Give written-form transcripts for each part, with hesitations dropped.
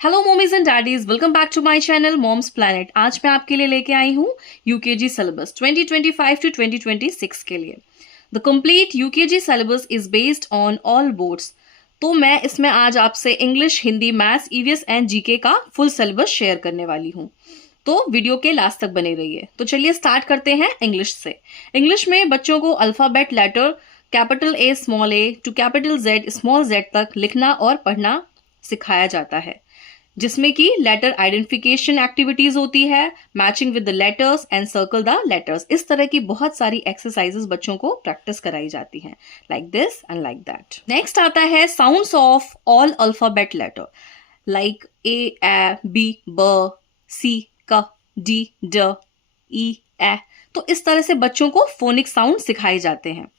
Hello mommies and daddies, welcome back to my channel moms planet. आज मैं आपके लिए लेके आई हूँ यूकेजी सिलेबस 2025 टू 2026 के लिए। The complete UKG syllabus is based on all boards. तो मैं इसमें आज आपसे English, Hindi, maths, EVS and GK का फुल सिलेबस शेयर करने वाली हूँ। तो वीडियो के लास्ट तक बने रहिए। तो चलिए स्टार्ट करते हैं इंग्लिश से। इंग्लिश में बच्चों को alphabet letter capital a small a to capital z small z तक लिखना और पढ़ना सिखाया जाता है, जिसमें कि लेटर आइडेंटिफिकेशन एक्टिविटीज होती है, matching with the letters and circle the letters. इस तरह की बहुत सारी एक्सरसाइजेस बच्चों को प्रैक्टिस कराई जाती हैं, like this and like that. Next आता है sounds of all alphabet letter, like A B ब सी क डी ड ई ए। तो इस तरह से बच्चों को फोनिक साउंड सिखाए जाते हैं।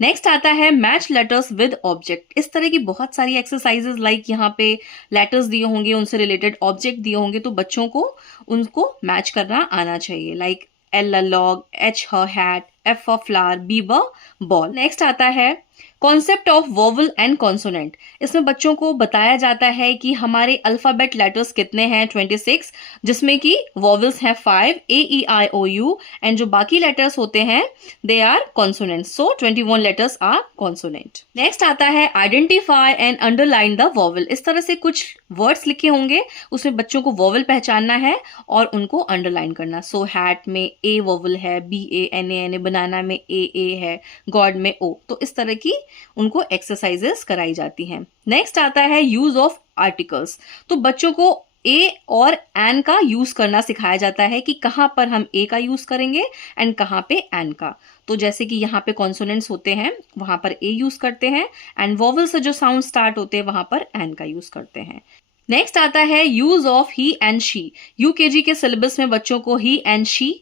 नेक्स्ट आता है मैच लेटर्स विद ऑब्जेक्ट। इस तरह की बहुत सारी एक्सरसाइजेस, लाइक यहाँ पे लेटर्स दिए होंगे, उनसे रिलेटेड ऑब्जेक्ट दिए होंगे, तो बच्चों को उनको मैच करना आना चाहिए, like l log, h hat, f flower, b ball. Next आता है concept of vowel and consonant. इसमें बच्चों को बताया जाता है कि हमारे अल्फाबेट लेटर्स कितने हैं, 26, जिसमें कि वोवल्स हैं 5, ए ई आई ओ यू, एंड जो बाकी लेटर्स होते हैं they are consonant. So 21 letters are consonant. Next आता है identify and underline the vowel. इस तरह से कुछ वर्ड्स लिखे होंगे, उसमें बच्चों को वोवल पहचानना है और उनको अंडरलाइन करना। सो हैट में ए वोवल है, बी ए एन ए, बनाना में ए है, गॉड में ओ। तो इस तरह की उनको एक्सरसाइजेस कराई जाती हैं। नेक्स्ट आता है यूज ऑफ आर्टिकल्स। तो बच्चों को ए और एन का यूज करना सिखाया जाता है कि कहां पर हम ए का यूज करेंगे एंड कहां पे एन का। तो जैसे कि यहाँ पे कॉन्सोनेंट्स होते हैं वहां पर ए यूज करते हैं, एंड वोवल से जो साउंड स्टार्ट होते हैं वहां पर एन का यूज करते हैं। नेक्स्ट आता है use of he and she. UKG के सिलेबस में बच्चों को ही एंड शी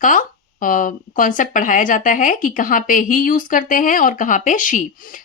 का कॉन्सेप्ट पढ़ाया जाता है कि कहाँ पे ही यूज करते हैं और कहाँ पे शी।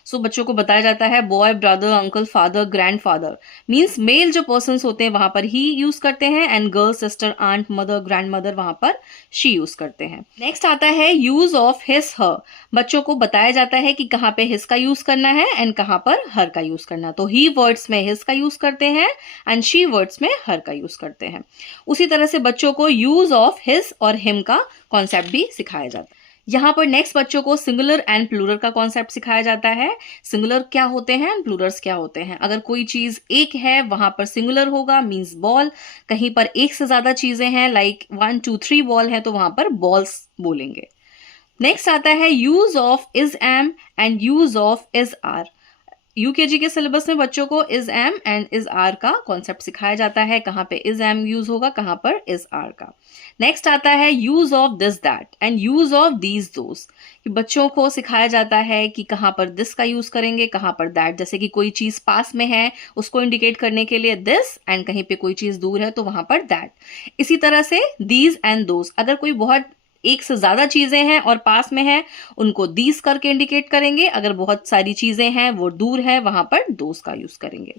सो बच्चों को बताया जाता है boy, brother, uncle, father, grandfather, means male जो पर्सन्स होते हैं वहां पर ही यूज करते हैं, and girl, sister, aunt, mother, grand mother वहां पर शी यूज करते हैं। नेक्स्ट आता है यूज ऑफ हिस हर। बच्चों को बताया जाता है कि कहाँ पे हिस का यूज करना है एंड कहाँ पर हर का यूज करना। तो ही वर्ड्स में हिस का यूज करते हैं एंड शी वर्ड्स में हर का यूज करते हैं। उसी तरह से बच्चों को यूज ऑफ हिस और हिम का कॉन्सेप्ट भी सिखाया जाता है। यहाँ पर नेक्स्ट बच्चों को सिंगुलर एंड प्लूरल का कॉन्सेप्ट सिखाया जाता है। सिंगुलर क्या होते हैं, प्लूरल्स क्या होते हैं। अगर कोई चीज एक है वहां पर सिंगुलर होगा, मींस बॉल। कहीं पर एक से ज्यादा चीजें हैं, लाइक 1 2 3 बॉल है, तो वहां पर बॉल्स बोलेंगे। नेक्स्ट आता है use of is am and use of is are. UKG के सिलेबस में बच्चों को is am and is are का कॉन्सेप्ट सिखाया जाता है, कहाँ पे इज एम यूज होगा, कहाँ पर इज आर का। नेक्स्ट आता है use of this that and use of these those. बच्चों को सिखाया जाता है कि कहाँ पर दिस का यूज करेंगे, कहाँ पर दैट। जैसे कि कोई चीज पास में है उसको इंडिकेट करने के लिए दिस, एंड कहीं पे कोई चीज दूर है तो वहां पर दैट। इसी तरह से दीज एंड दोस, अगर कोई बहुत एक से ज्यादा चीजें हैं और पास में है उनको दीज करके इंडिकेट करेंगे, अगर बहुत सारी चीजें हैं वो दूर है वहां पर दोस का यूज करेंगे।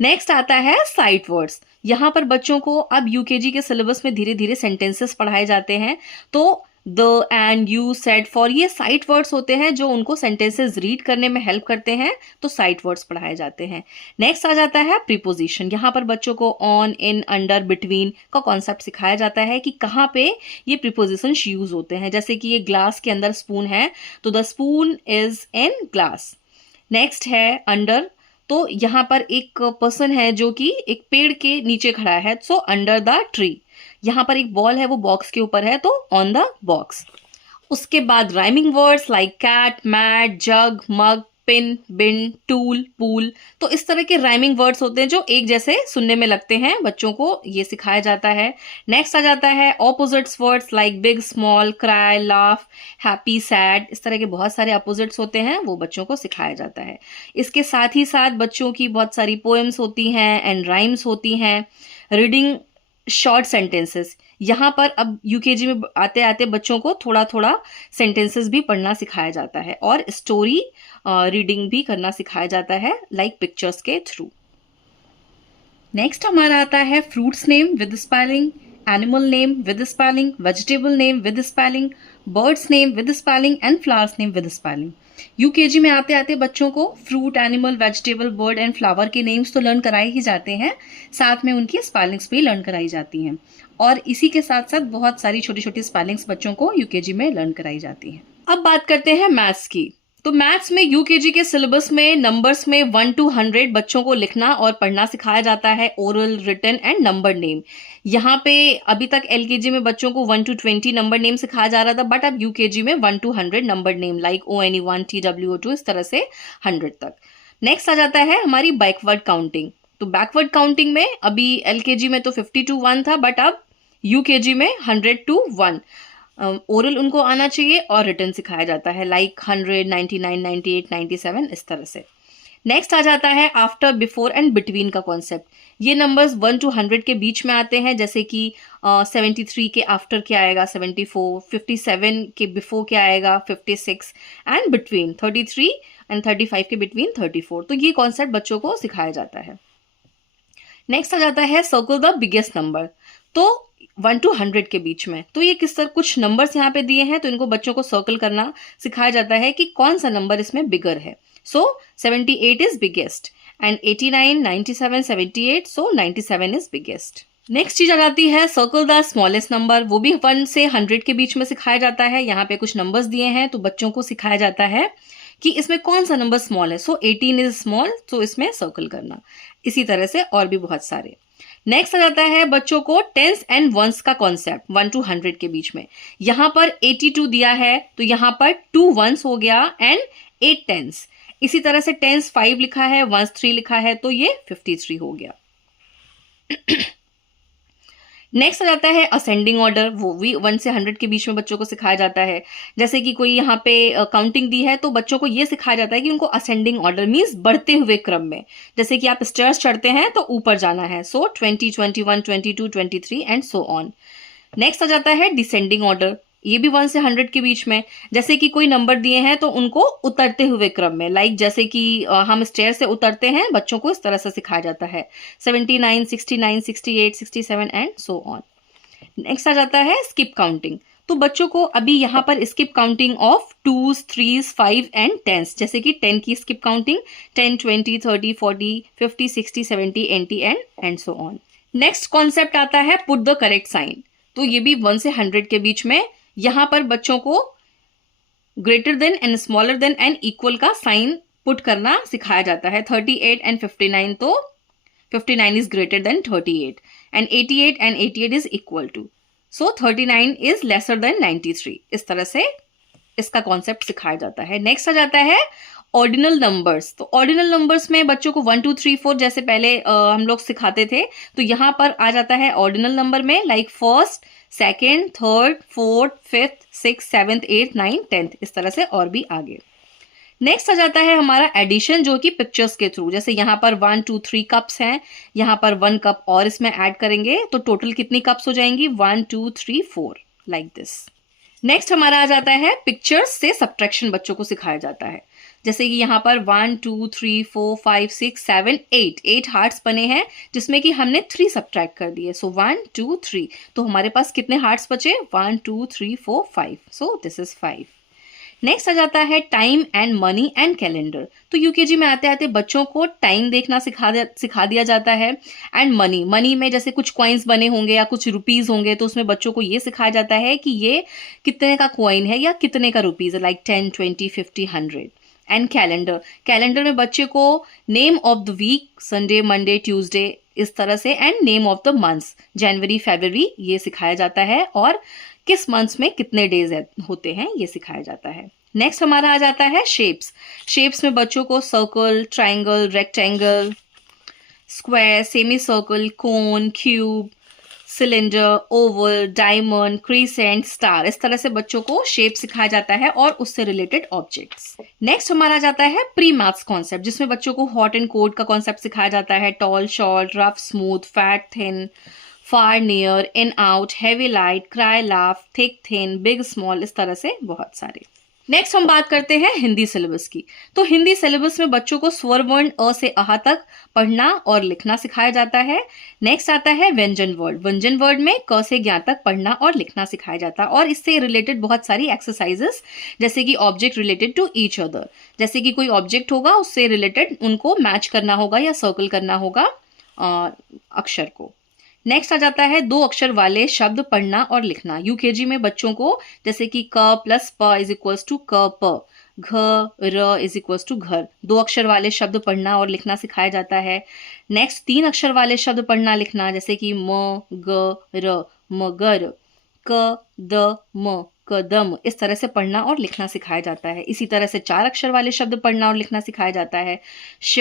नेक्स्ट आता है साइट वर्ड्स। यहां पर बच्चों को अब यूकेजी के सिलेबस में धीरे धीरे सेंटेंसेस पढ़ाए जाते हैं। तो the, and, you, said, for, ये साइट वर्ड्स होते हैं जो उनको सेंटेंसेस रीड करने में हेल्प करते हैं, तो साइट वर्ड्स पढ़ाए जाते हैं। नेक्स्ट आ जाता है प्रीपोजिशन। यहाँ पर बच्चों को ऑन, इन, अंडर, बिटवीन का कॉन्सेप्ट सिखाया जाता है कि कहाँ पे ये प्रीपोजिशन यूज होते हैं। जैसे कि ये ग्लास के अंदर स्पून है तो the spoon is in glass. Next है अंडर। तो यहाँ पर एक पर्सन है जो कि एक पेड़ के नीचे खड़ा है, सो अंडर द ट्री। यहाँ पर एक बॉल है वो बॉक्स के ऊपर है, तो ऑन द बॉक्स। उसके बाद rhyming words like cat, mat, jug, mug, pin, bin, tool, pool. तो इस तरह के राइमिंग वर्ड्स होते हैं जो एक जैसे सुनने में लगते हैं, बच्चों को ये सिखाया जाता है। नेक्स्ट आ जाता है opposites words like big, small, cry, laugh, happy, sad. इस तरह के बहुत सारे अपोजिट्स होते हैं, वो बच्चों को सिखाया जाता है। इसके साथ ही साथ बच्चों की बहुत सारी पोएम्स होती हैं एंड राइम्स होती हैं। Reading short sentences. यहाँ पर अब यूकेजी में आते आते बच्चों को थोड़ा थोड़ा सेंटेंसेस भी पढ़ना सिखाया जाता है और स्टोरी रीडिंग भी करना सिखाया जाता है, लाइक पिक्चर्स के थ्रू। नेक्स्ट हमारा आता है fruits name with spelling, animal name with spelling, vegetable name with spelling, birds name with spelling and flowers name with spelling. UKG में आते आते बच्चों को fruit, animal, vegetable, bird and flower के नेम्स तो लर्न कराए ही जाते हैं, साथ में उनकी स्पेलिंग्स भी लर्न कराई जाती हैं। और इसी के साथ साथ बहुत सारी छोटी छोटी स्पेलिंग्स बच्चों को यूकेजी में लर्न कराई जाती हैं। अब बात करते हैं मैथ्स की। तो मैथ्स में यूकेजी के सिलेबस में नंबर्स में 1 to 100 बच्चों को लिखना और पढ़ना सिखाया जाता है, oral, written and number name. यहाँ पे अभी तक एलकेजी में बच्चों को 1 to 20 नंबर नेम सिखाया जा रहा था, बट अब यूकेजी में 1 to 100 number name like ONE1, TWO2 इस तरह से 100 तक। नेक्स्ट आ जाता है हमारी बैकवर्ड काउंटिंग। तो बैकवर्ड काउंटिंग में अभी एलकेजी में तो 50 to 1 था, बट अब यूकेजी में 100 to 1। ओरल उनको आना चाहिए और रिटर्न सिखाया जाता है लाइक 100, 99, 98, 97 इस तरह से। नेक्स्ट आ जाता है आफ्टर, बिफोर एंड बिटवीन का कॉन्सेप्ट। ये नंबर्स 1 to 100 के बीच में आते हैं, जैसे कि 73 के आफ्टर क्या आएगा 74, 57 के बिफोर क्या आएगा 56 एंड बिटवीन 33 एंड 35 के बिटवीन 34। तो ये कॉन्सेप्ट बच्चों को सिखाया जाता है। नेक्स्ट आ जाता है सर्कल द बिगेस्ट नंबर। तो 1 to 100 के बीच में, तो ये किस तरह कुछ नंबर्स यहाँ पे दिए हैं, तो इनको बच्चों को सर्कल करना सिखाया जाता है कि कौन सा नंबर इसमें बिगर है। सो 78 is biggest and 89, 97, 78, so 97 is biggest. Next चीज आ जाती है सर्कल द स्मॉलेस्ट नंबर। वो भी 1 से 100 के बीच में सिखाया जाता है। यहाँ पे कुछ नंबर्स दिए हैं, तो बच्चों को सिखाया जाता है कि इसमें कौन सा नंबर स्मॉल है। सो 18 इज स्मॉल, तो इसमें सर्कल करना। इसी तरह से और भी बहुत सारे। नेक्स्ट आ जाता है बच्चों को टेंस एंड वंस का कॉन्सेप्ट 1 to 100 के बीच में। यहाँ पर 82 दिया है, तो यहाँ पर 2 वंस हो गया एंड 8 टेंस। इसी तरह से टेंस 5 लिखा है, वंस 3 लिखा है, तो ये 53 हो गया। नेक्स्ट आ जाता है असेंडिंग ऑर्डर। वो भी 1 से 100 के बीच में बच्चों को सिखाया जाता है। जैसे कि कोई यहाँ पे काउंटिंग दी है, तो बच्चों को ये सिखाया जाता है कि उनको असेंडिंग ऑर्डर मीन्स बढ़ते हुए क्रम में। जैसे कि आप स्टेयर्स चढ़ते हैं तो ऊपर जाना है, सो 20, 21, 22, 23 एंड सो ऑन। नेक्स्ट आ जाता है डिसेंडिंग ऑर्डर। ये भी 1 से 100 के बीच में। जैसे कि कोई नंबर दिए हैं तो उनको उतरते हुए क्रम में, लाइक जैसे कि हम स्टेयर से उतरते हैं, बच्चों को इस तरह से सिखाया जाता है 79, 69, 68, 67 एंड सो ऑन। नेक्स्ट आ जाता है स्किप काउंटिंग। तो बच्चों को अभी यहाँ पर skip counting of 2s, 3s, 5 and 10s, जैसे कि 10 की skip counting 10, 20, 30, 40, 50, 60, 70, 80 and so on. Next concept आता है पुट द करेक्ट साइन। तो ये भी 1 से 100 के बीच में। यहाँ पर बच्चों को greater than and smaller than and equal का साइन पुट करना सिखाया जाता है। 38 एंड 59, तो 59 is greater than 38 and 88 and 88 is equal to, so 39 is lesser than 93। इस तरह से इसका कॉन्सेप्ट सिखाया जाता है। नेक्स्ट आ जाता है ऑर्डिनल नंबर्स। तो ऑर्डिनल नंबर्स में बच्चों को 1, 2, 3, 4 जैसे पहले हम लोग सिखाते थे, तो यहाँ पर आ जाता है ऑर्डिनल नंबर में like first, second, third, fourth, fifth, six, seventh, eighth, 9, 10th इस तरह से और भी आगे। नेक्स्ट आ जाता है हमारा एडिशन, जो कि पिक्चर्स के थ्रू। जैसे यहाँ पर 1, 2, 3 कप्स हैं, यहाँ पर 1 कप और इसमें ऐड करेंगे तो टोटल कितनी कप्स हो जाएंगी 1, 2, 3, 4 लाइक दिस। नेक्स्ट हमारा आ जाता है पिक्चर्स से सब्ट्रैक्शन बच्चों को सिखाया जाता है। जैसे कि यहाँ पर 1, 2, 3, 4, 5, 6, 7, 8 हार्ट्स बने हैं, जिसमें कि हमने 3 सब्ट्रैक्ट कर दिए। सो 1, 2, 3, तो हमारे पास कितने हार्ट्स बचे 1, 2, 3, 4, 5, सो दिस इज 5। नेक्स्ट आ जाता है time and money and calendar. तो यूकेजी में आते आते बच्चों को टाइम देखना सिखा दिया जाता है एंड मनी में जैसे कुछ कॉइन्स बने होंगे या कुछ रुपीज होंगे, तो उसमें बच्चों को ये सिखाया जाता है कि ये कितने का कॉइन है या कितने का रुपीज है, लाइक 10, 20, 50, 100। एंड कैलेंडर में बच्चे को name of the week, Sunday, Monday, Tuesday इस तरह से, and name of the months, जनवरी, फरवरी ये सिखाया जाता है, और किस मंथ्स में कितने डेज होते हैं ये सिखाया जाता है। नेक्स्ट हमारा आ जाता है शेप्स में बच्चों को circle, triangle, rectangle, square, semicircle, cone, cube, cylinder, oval, diamond, crescent, star इस तरह से बच्चों को शेप सिखाया जाता है और उससे रिलेटेड ऑब्जेक्ट्स। नेक्स्ट हमारा जाता है प्री मैथ्स कॉन्सेप्ट, जिसमें बच्चों को हॉट एंड कोल्ड का कॉन्सेप्ट सिखाया जाता है। Tall, short, rough, smooth, fat, thin, far, near, in, out, heavy, light, cry, laugh, thick, thin, big, small इस तरह से बहुत सारे। नेक्स्ट हम बात करते हैं हिंदी सिलेबस की। तो हिंदी सिलेबस में बच्चों को स्वर वर्ण अ से अहा तक पढ़ना और लिखना सिखाया जाता है। नेक्स्ट आता है व्यंजन वर्ड। व्यंजन वर्ड में क से ज्ञ तक पढ़ना और लिखना सिखाया जाता है और इससे रिलेटेड बहुत सारी एक्सरसाइजेस, जैसे कि object related to each other, जैसे कि कोई ऑब्जेक्ट होगा उससे रिलेटेड उनको मैच करना होगा या सर्कल करना होगा अक्षर को। नेक्स्ट आ जाता है दो अक्षर वाले शब्द पढ़ना और लिखना। यूकेजी में बच्चों को जैसे कि क प्लस प इज इक्वल्स टू क प, घ र इज इक्वल्स टू घर, दो अक्षर वाले शब्द पढ़ना और लिखना सिखाया जाता है। नेक्स्ट तीन अक्षर वाले शब्द पढ़ना लिखना, जैसे कि म ग र, मगर, क द म कदम, इस तरह से पढ़ना और लिखना सिखाया जाता है। इसी तरह से चार अक्षर वाले शब्द पढ़ना और लिखना सिखाया जाता है। श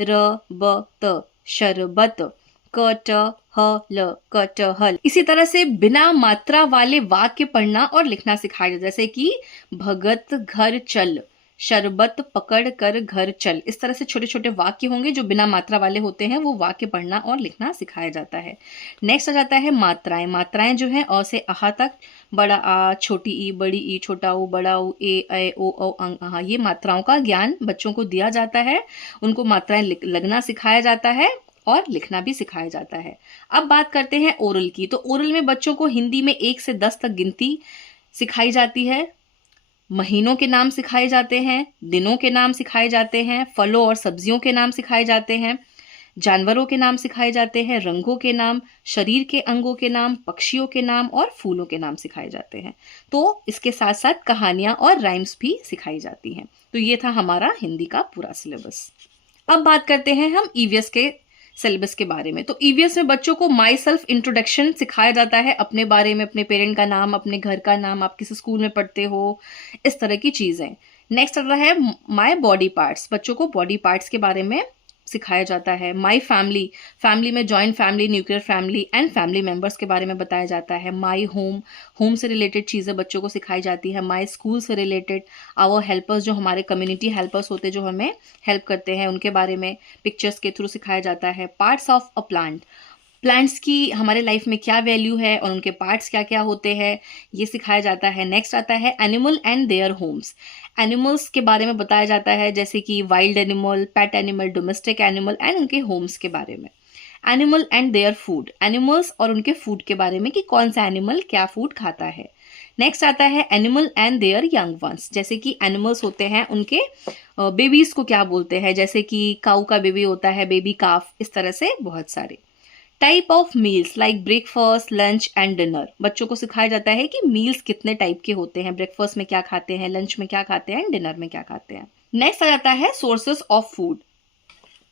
र ब त, शरबत, कटहल, कटहल। इसी तरह से बिना मात्रा वाले वाक्य पढ़ना और लिखना सिखाया जाता है, जैसे कि भगत घर चल, शरबत पकड़ कर घर चल। इस तरह से छोटे छोटे वाक्य होंगे जो बिना मात्रा वाले होते हैं, वो वाक्य पढ़ना और लिखना सिखाया जाता है। नेक्स्ट आ जाता है मात्राएं। मात्राएं जो है अ से अहा तक, बड़ा आ, छोटी ई, बड़ी ई, छोटा ऊ, बड़ा ऊ, ए ओ औ अंग अहा, ये मात्राओं का ज्ञान बच्चों को दिया जाता है। उनको मात्राएं लगना सिखाया जाता है और लिखना भी सिखाया जाता है। अब बात करते हैं ओरल की। तो ओरल में बच्चों को हिंदी में 1 से 10 तक गिनती सिखाई जाती है, महीनों के नाम सिखाए जाते हैं, दिनों के नाम सिखाए जाते हैं, फलों और सब्जियों के नाम सिखाए जाते हैं, जानवरों के नाम सिखाए जाते हैं, रंगों के नाम, शरीर के अंगों के नाम, पक्षियों के नाम और फूलों के नाम सिखाए जाते हैं। तो इसके साथ साथ कहानियां और राइम्स भी सिखाई जाती हैं। तो ये था हमारा हिंदी का पूरा सिलेबस। अब बात करते हैं हम ईवीएस के सिलेबस के बारे में। तो ईवीएस में बच्चों को माई सेल्फ इंट्रोडक्शन सिखाया जाता है, अपने बारे में, अपने पेरेंट का नाम, अपने घर का नाम, आप किस स्कूल में पढ़ते हो, इस तरह की चीजें। नेक्स्ट आता है माई बॉडी पार्ट्स। बच्चों को बॉडी पार्ट्स के बारे में सिखाया जाता है। माई फैमिली, फैमिली में joint family, nuclear family and family members के बारे में बताया जाता है। माई होम, होम से रिलेटेड चीज़ें बच्चों को सिखाई जाती है। माई स्कूल से रिलेटेड, आवर हेल्पर्स, जो हमारे कम्युनिटी हेल्पर्स होते हैं जो हमें हेल्प करते हैं, उनके बारे में पिक्चर्स के थ्रू सिखाया जाता है। Parts of a plant, plants की हमारे लाइफ में क्या वैल्यू है और उनके पार्ट्स क्या क्या होते हैं, ये सिखाया जाता है। नेक्स्ट आता है animal and their homes. Animals के बारे में बताया जाता है, जैसे कि wild animal, pet animal, domestic animal and उनके होम्स के बारे में। Animal and their food, animals और उनके फूड के बारे में कि कौन सा एनिमल क्या फूड खाता है। नेक्स्ट आता है animal and there young ones, जैसे कि एनिमल्स होते हैं उनके बेबीज को क्या बोलते हैं, जैसे कि काऊ का बेबी होता है बेबी काफ, इस तरह से बहुत सारे। Type of meals like breakfast, lunch and dinner, बच्चों को सिखाया जाता है कि मील्स कितने टाइप के होते हैं, ब्रेकफास्ट में क्या खाते हैं, लंच में क्या खाते हैं, डिनर में क्या खाते हैं। नेक्स्ट आ जाता है सोर्सेस ऑफ फूड।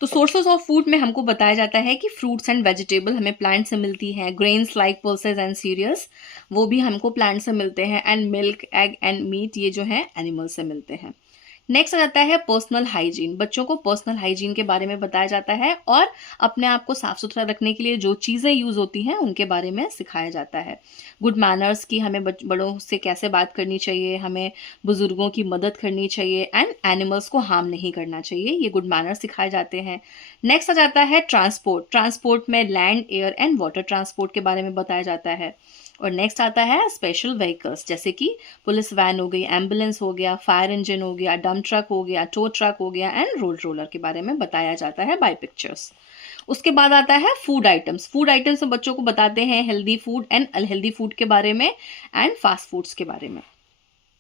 तो सोर्सेस ऑफ फूड में हमको बताया जाता है कि फ्रूट्स एंड वेजिटेबल हमें प्लांट से मिलती हैं, grains like pulses and cereals वो भी हमको प्लांट से मिलते हैं, and milk, egg and meat ये जो है एनिमल से मिलते हैं। नेक्स्ट आ जाता है पर्सनल हाइजीन। बच्चों को पर्सनल हाइजीन के बारे में बताया जाता है और अपने आप को साफ सुथरा रखने के लिए जो चीज़ें यूज़ होती हैं उनके बारे में सिखाया जाता है। गुड मैनर्स की, हमें बड़ों से कैसे बात करनी चाहिए, हमें बुजुर्गों की मदद करनी चाहिए एंड एनिमल्स को हार्म नहीं करना चाहिए, ये गुड मैनर्स सिखाए जाते हैं। नेक्स्ट आ जाता है ट्रांसपोर्ट। ट्रांसपोर्ट में land, air and water transport के बारे में बताया जाता है। और नेक्स्ट आता है स्पेशल व्हीकल्स, जैसे कि पुलिस वैन हो गई, एम्बुलेंस हो गया, फायर इंजन हो गया, डंप ट्रक हो गया, टो ट्रक हो गया एंड रोड रोलर के बारे में बताया जाता है बाय पिक्चर्स। उसके बाद आता है फूड आइटम्स। फूड आइटम्स में बच्चों को बताते हैं healthy food and unhealthy food के बारे में एंड फास्ट फूड्स के बारे में।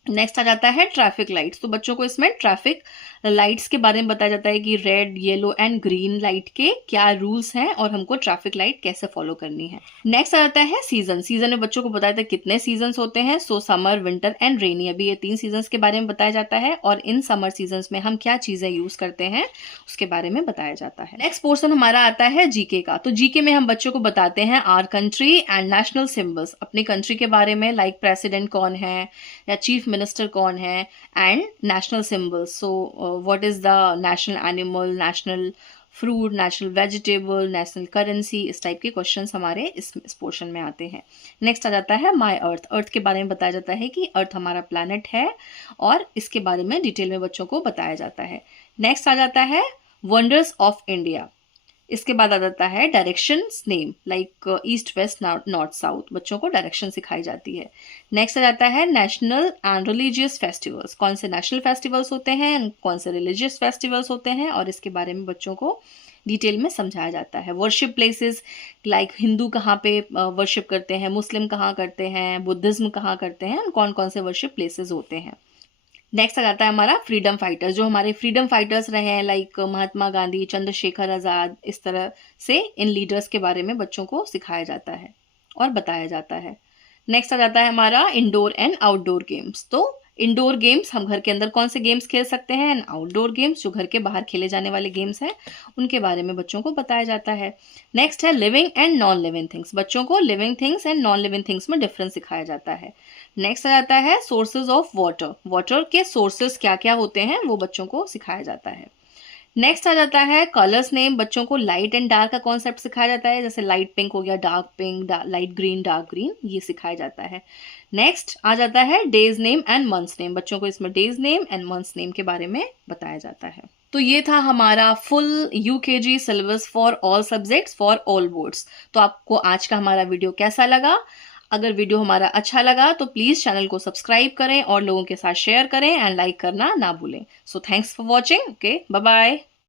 नेक्स्ट आ जाता है ट्रैफिक लाइट्स। तो बच्चों को इसमें ट्रैफिक लाइट्स के बारे में बताया जाता है कि red, yellow and green light के क्या रूल्स हैं और हमको ट्रैफिक लाइट कैसे फॉलो करनी है। नेक्स्ट आ जाता है सीजन। सीजन में बच्चों को बताया जाता है कितने सीजन्स होते हैं, सो समर, विंटर एंड रेनी, अभी ये 3 सीजन्स के बारे में बताया जाता है और इन समर सीजन्स में हम क्या चीजें यूज करते हैं उसके बारे में बताया जाता है। नेक्स्ट पोर्शन हमारा आता है जीके का। तो जीके में हम बच्चों को बताते हैं our country and national symbols, अपनी कंट्री के बारे में, लाइक प्रेसिडेंट कौन है या चीफ मिनिस्टर कौन है, and national symbols, so what is the national animal, national fruit, national vegetable, national currency, इस टाइप के क्वेश्चंस हमारे इस पोर्शन में आते हैं। नेक्स्ट आ जाता है माय अर्थ। अर्थ के बारे में बताया जाता है कि अर्थ हमारा प्लैनेट है और इसके बारे में डिटेल में बच्चों को बताया जाता है। नेक्स्ट आ जाता है वंडर्स ऑफ इंडिया। इसके बाद आ जाता है directions name, like east west north south, बच्चों को डायरेक्शन सिखाई जाती है। नेक्स्ट आ जाता है नेशनल एंड रिलीजियस फेस्टिवल्स, कौन से नेशनल फेस्टिवल्स होते हैं, कौन से रिलीजियस फेस्टिवल्स होते हैं, और इसके बारे में बच्चों को डिटेल में समझाया जाता है। वर्शिप प्लेसेस, लाइक हिंदू कहाँ पे वर्शिप करते हैं, मुस्लिम कहाँ करते हैं, बुद्धिज्म कहाँ करते हैं, कौन कौन से वर्शिप प्लेसेस होते हैं। नेक्स्ट आ जाता है हमारा फ्रीडम फाइटर्स, जो हमारे फ्रीडम फाइटर्स रहे हैं, लाइक महात्मा गांधी, चंद्रशेखर आज़ाद, इस तरह से इन लीडर्स के बारे में बच्चों को सिखाया जाता है और बताया जाता है। नेक्स्ट आ जाता है हमारा इंडोर एंड आउटडोर गेम्स। तो इंडोर गेम्स हम घर के अंदर कौन से गेम्स खेल सकते हैं, एंड आउटडोर गेम्स जो घर के बाहर खेले जाने वाले गेम्स हैं उनके बारे में बच्चों को बताया जाता है। नेक्स्ट है living and non living things, बच्चों को living things and non living things में डिफरेंस सिखाया जाता है। नेक्स्ट आ जाता है सोर्सेज ऑफ वाटर, वाटर के सोर्सेज क्या क्या होते हैं वो बच्चों को सिखाया जाता है। नेक्स्ट आ जाता है कलर्स नेम, बच्चों को लाइट एंड डार्क का कॉन्सेप्ट सिखाया जाता है, जैसे लाइट पिंक हो गया, dark pink, light green, dark green, ये सिखाया जाता है। नेक्स्ट आ जाता है days name and months name, बच्चों को इसमें days name and months name के बारे में बताया जाता है। तो ये था हमारा full UKG syllabus for all subjects for all boards. तो आपको आज का हमारा वीडियो कैसा लगा? अगर वीडियो हमारा अच्छा लगा तो प्लीज चैनल को सब्सक्राइब करें और लोगों के साथ शेयर करें एंड लाइक करना ना भूलें। So thanks for watching. Okay, bye bye.